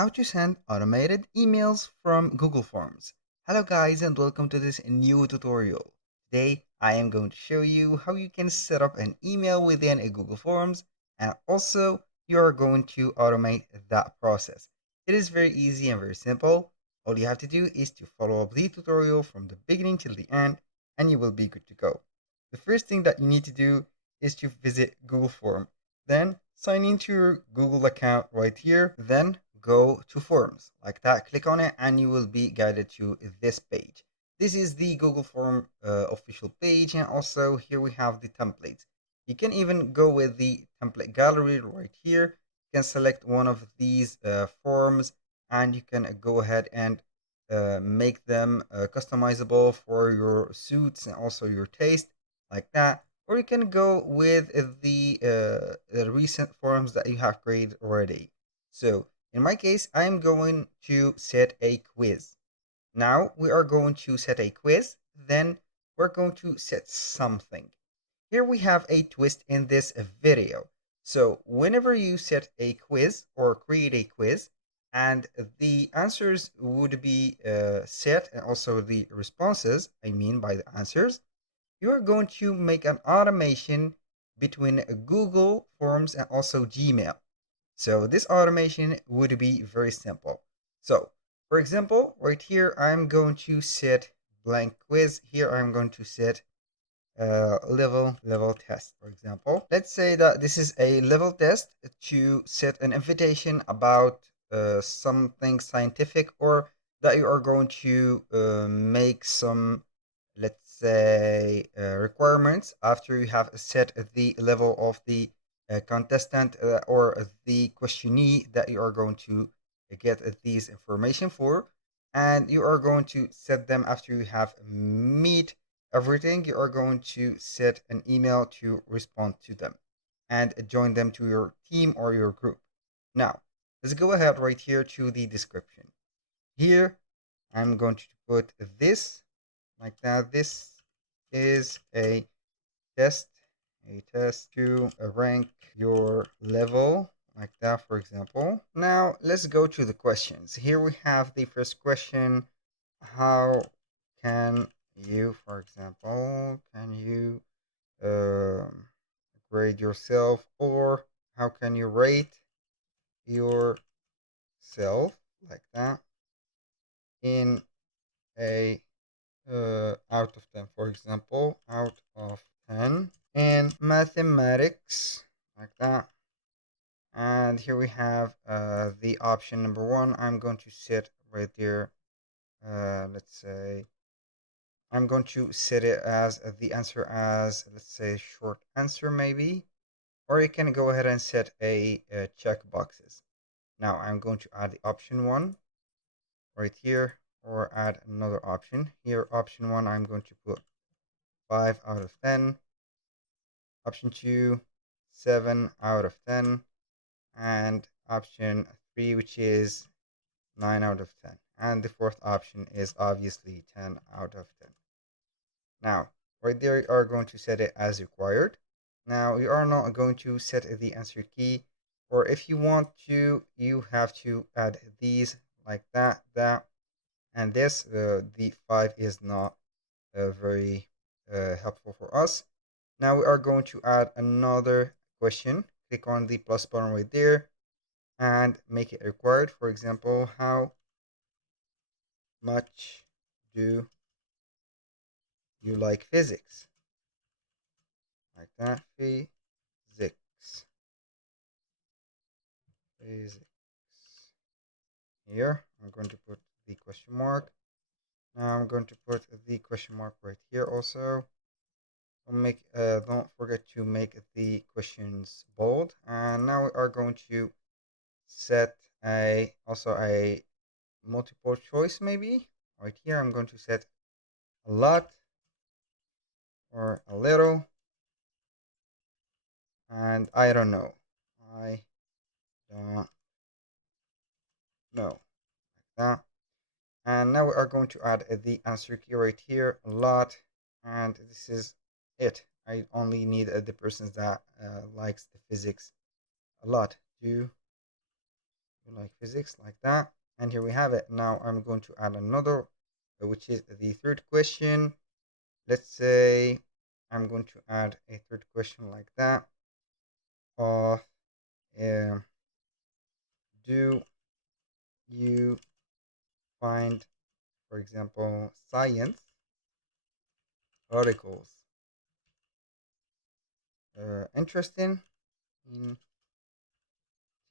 how to send automated emails from Google Forms. Hello guys and welcome to this new tutorial. Today I am going to show you how you can set up an email within a Google Forms, and also you are going to automate that process. It is very easy and very simple. All you have to do is to follow up the tutorial from the beginning till the end and you will be good to go. The first thing that you need to do is to visit Google Form. Then sign into your Google account right here. Then go to Forms like that. Click on it and you will be guided to this page. This is the Google Form official page, and also here we have the templates. You can even go with the template gallery right here. You can select one of these forms and you can go ahead and make them customizable for your suits and also your taste like that, or you can go with the recent forms that you have created already. So in my case, I'm going to set a quiz. Now we are going to set a quiz, then we're going to set something. Here we have a twist in this video. So whenever you set a quiz or create a quiz, and the answers would be set, and also the responses, I mean by the answers, you are going to make an automation between Google Forms and also Gmail. So this automation would be very simple. So for example, right here, I'm going to set blank quiz. Here I'm going to set level test, for example. Let's say that this is a level test to set an invitation about something scientific, or that you are going to make some, let's say, requirements after you have set the level of the contestant or the questionnaire that you are going to get these information for, and you are going to set them after you have meet everything. You are going to set an email to respond to them and join them to your team or your group. Now let's go ahead right here to the description. Here I'm going to put this like that. This is test a test to rank your level like that, for example. Now let's go to the questions. Here we have the first question: how can you, for example, can you um, grade yourself, or how can you rate yourself like that in a out of 10, for example, out of 10 in mathematics like that. And here we have the option number one. I'm going to set right there, let's say I'm going to set it as the answer as, let's say, short answer maybe, or you can go ahead and set a check boxes. Now I'm going to add the option one right here, or add another option here. Option one, I'm going to put 5 out of 10. Option two, 7 out of 10. And option three, which is 9 out of 10. And the fourth option is obviously 10 out of 10. Now, right there, you are going to set it as required. Now, you are not going to set the answer key, or if you want to, you have to add these like that, and this. The 5 is not very helpful for us. Now, we are going to add another question. Click on the plus button right there and make it required. For example, how much do you like physics? Like that, physics. Physics. Here, I'm going to put the question mark. Now I'm going to put the question mark right here also. Don't forget to make the questions bold. And now we are going to set also a multiple choice maybe. Right here, I'm going to set a lot or a little, and I don't know. I don't know. Like that. And now we are going to add the answer key right here, a lot, and this is it. I only need the persons that likes the physics a lot. Do you like physics, like that. And here we have it. Now I'm going to add another, which is the third question. Let's say I'm going to add a third question like that of um, do you find, for example, science articles interesting?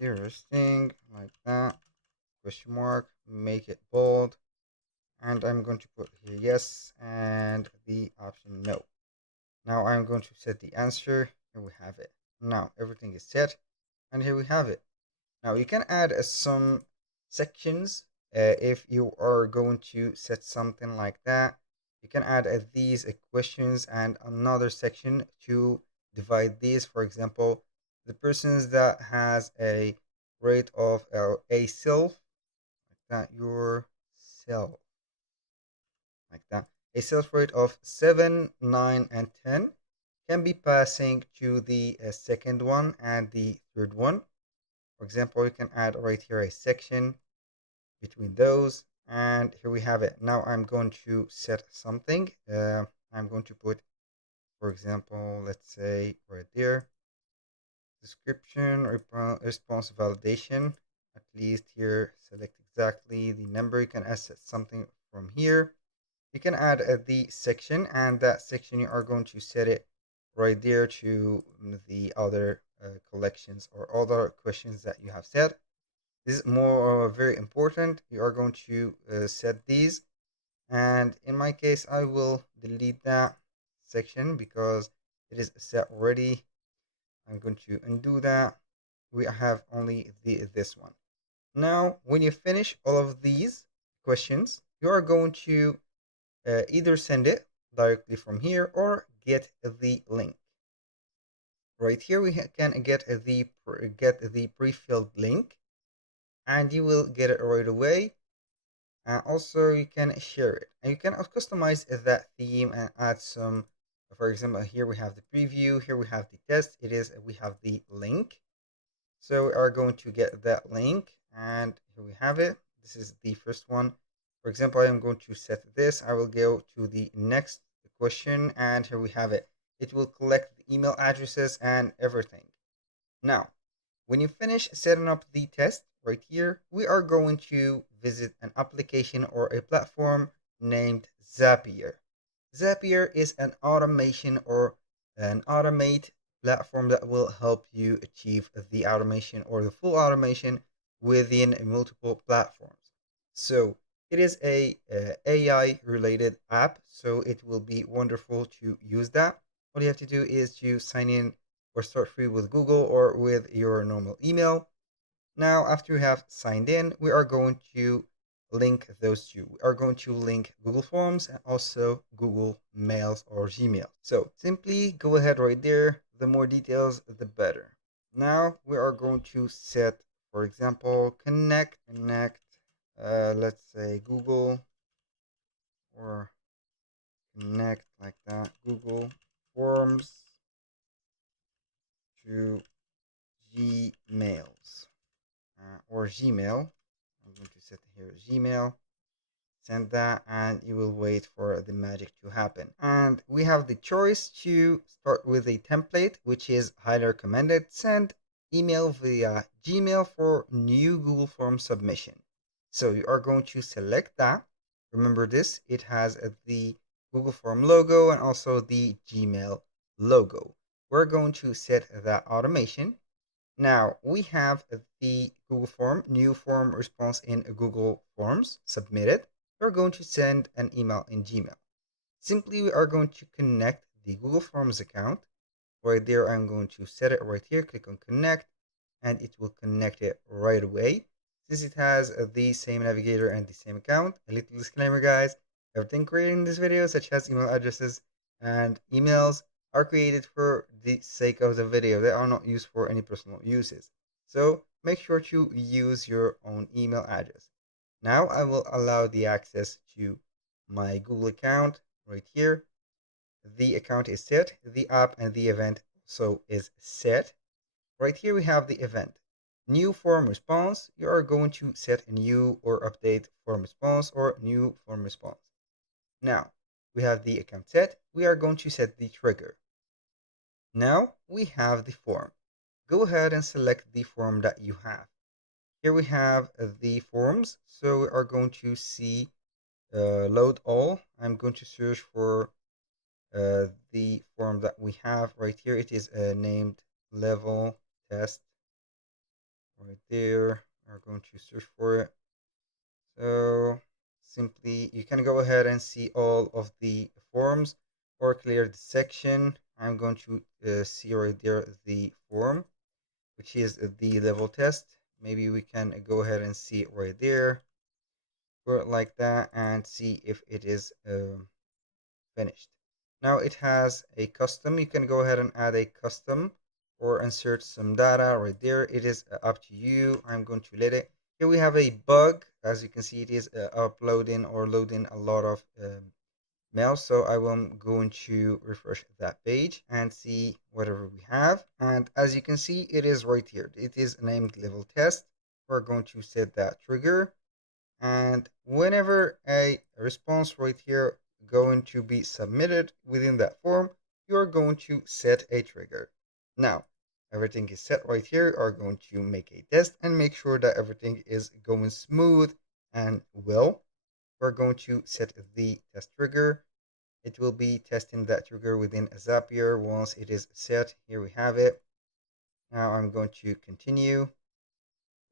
Interesting, like that. Question mark, make it bold. And I'm going to put here yes and the option no. Now I'm going to set the answer. Here we have it. Now everything is set, and here we have it. Now you can add some sections if you are going to set something like that. You can add these questions and another section to divide these. For example, the persons that has a rate of a self, like that, your self, like that, a self rate of 7, 9, and 10 can be passing to the second one and the third one. For example, you can add right here a section between those, and here we have it. Now I'm going to set something. I'm going to put, for example, let's say right there, description, response validation. At least here, select exactly the number. You can set something from here. You can add the section, and that section you are going to set it right there to the other collections or other questions that you have set. This is more very important. You are going to set these, and in my case I will delete that section because it is set already. I'm going to undo that. We have only this one. Now when you finish all of these questions, you are going to either send it directly from here or get the link. Right here we can get the pre-filled link, and you will get it right away. Also, you can share it, and you can customize that theme and add some. For example, here we have the preview. Here we have the test. We have the link. So we are going to get that link, and here we have it. This is the first one. For example, I am going to set this. I will go to the next question, and here we have it. It will collect the email addresses and everything. Now, when you finish setting up the test right here, we are going to visit an application or a platform named Zapier. Zapier is an automation or an automate platform that will help you achieve the automation or the full automation within multiple platforms. So it is a AI related app, so it will be wonderful to use that. All you have to do is to sign in or start free with Google or with your normal email. Now, after you have signed in, we are going to link those two. We are going to link Google Forms and also Google Mails or Gmail. So simply go ahead right there. The more details, the better. Now we are going to set, for example, connect, let's say Google or connect like that, Google Forms to Gmails or Gmail. I'm going to set here Gmail. Send that, and you will wait for the magic to happen. And we have the choice to start with a template, which is highly recommended. Send email via Gmail for new Google Form submission. So you are going to select that. Remember this, it has the Google Form logo and also the Gmail logo. We're going to set that automation. Now we have the Google form, new form response in Google Forms submitted. We're going to send an email in Gmail. Simply, we are going to connect the Google Forms account. Right there, I'm going to set it right here. Click on connect, and it will connect it right away. Since it has the same navigator and the same account. A little disclaimer, guys. Everything created in this video, such as email addresses and emails, are created for the sake of the video. They are not used for any personal uses. So make sure to use your own email address. Now I will allow the access to my Google account right here. The account is set, the app and the event so is set. Right here we have the event. new form response, you are going to set a new or update form response or new form response. Now, we have the account set. We are going to set the trigger. Now we have the form. Go ahead and select the form that you have. Here we have the forms. So we are going to see load all. I'm going to search for the form that we have right here. It is named level test right there. We're going to search for it. So simply you can go ahead and see all of the forms or clear the section. I'm going to see right there the form, which is the level test. Maybe we can go ahead and see it right there, put it like that, and see if it is finished. Now it has a custom. You can go ahead and add a custom or insert some data right there. It is up to you. I'm going to let it. Here we have a bug. As you can see, it is uploading or loading a lot of mail. So I am going to refresh that page and see whatever we have. And as you can see, it is right here. It is named level test. We're going to set that trigger. And whenever a response right here going to be submitted within that form, you're going to set a trigger. Now, everything is set right here. Are going to make a test and make sure that everything is going smooth and well. We're going to set the test trigger. It will be testing that trigger within a Zapier. Once it is set, here we have it. Now I'm going to continue.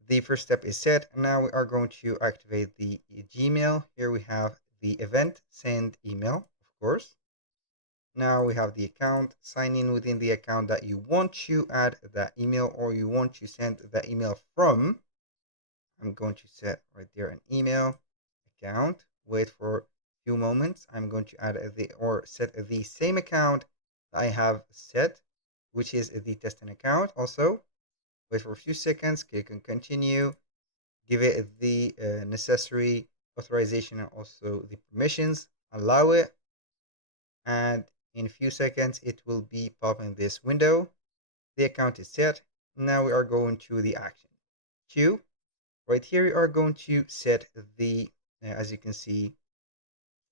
The first step is set. Now we are going to activate the Gmail. Here we have the event, send email, of course. Now we have the account, sign in within the account that you want to add that email or you want to send that email from. I'm going to set right there an email account. Wait for a few moments. I'm going to add the or set the same account that I have set, which is the testing account also. Wait for a few seconds, click on continue, give it the necessary authorization and also the permissions, allow it, and in a few seconds it will be popping this window. The account is set. Now we are going to the action. Two, right here we are going to set the, as you can see,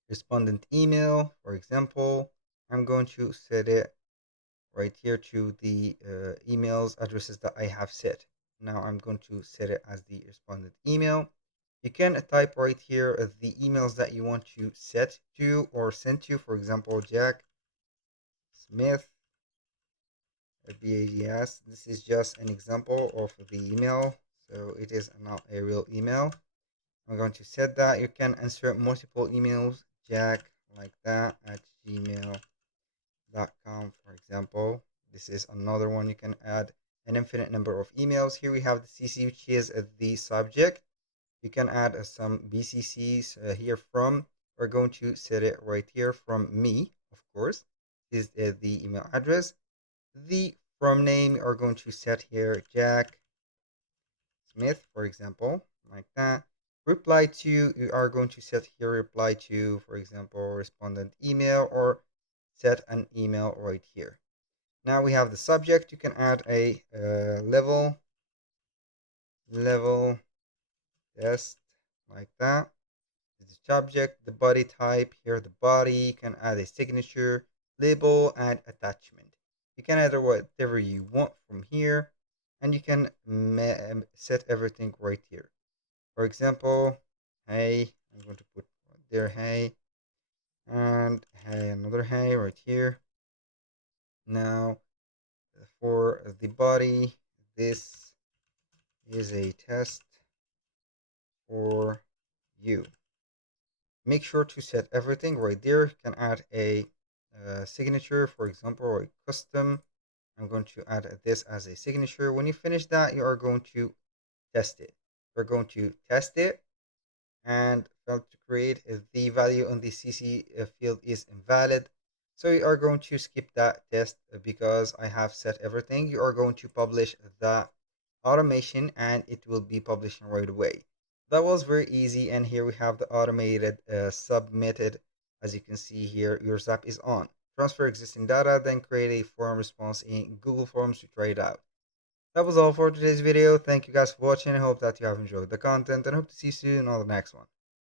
respondent email, for example. I'm going to set it right here to the emails addresses that I have set. Now I'm going to set it as the respondent email. You can type right here the emails that you want to set to or send to, for example, Jack Smith, BADS. This is just an example of the email, so it is not a real email. I'm going to set that. You can insert multiple emails, Jack, like that, at gmail.com, for example. This is another one. You can add an infinite number of emails. Here we have the CC, which is the subject. You can add some BCCs here from. We're going to set it right here from me, of course. This is the email address. The from name are going to set here Jack Smith, for example, like that. Reply to, you are going to set here reply to, for example, respondent email or set an email right here. Now we have the subject. You can add a level test like that. The subject, the body type, here the body. You can add a signature, label, and attachment. You can add whatever you want from here, and you can set everything right here. For example, hey, I'm going to put there hey, and hey, another hey right here. Now, for the body, this is a test for you. Make sure to set everything right there. You can add a signature, for example, or a custom. I'm going to add this as a signature. When you finish that, you are going to test it. We're going to test it and failed to create the value on the CC field is invalid. So you are going to skip that test because I have set everything. You are going to publish the automation and it will be publishing right away. That was very easy, and here we have the automated submitted. As you can see here, your Zap is on. Transfer existing data, then create a form response in Google Forms to try it out. That was all for today's video. Thank you guys for watching. I hope that you have enjoyed the content and hope to see you soon on the next one.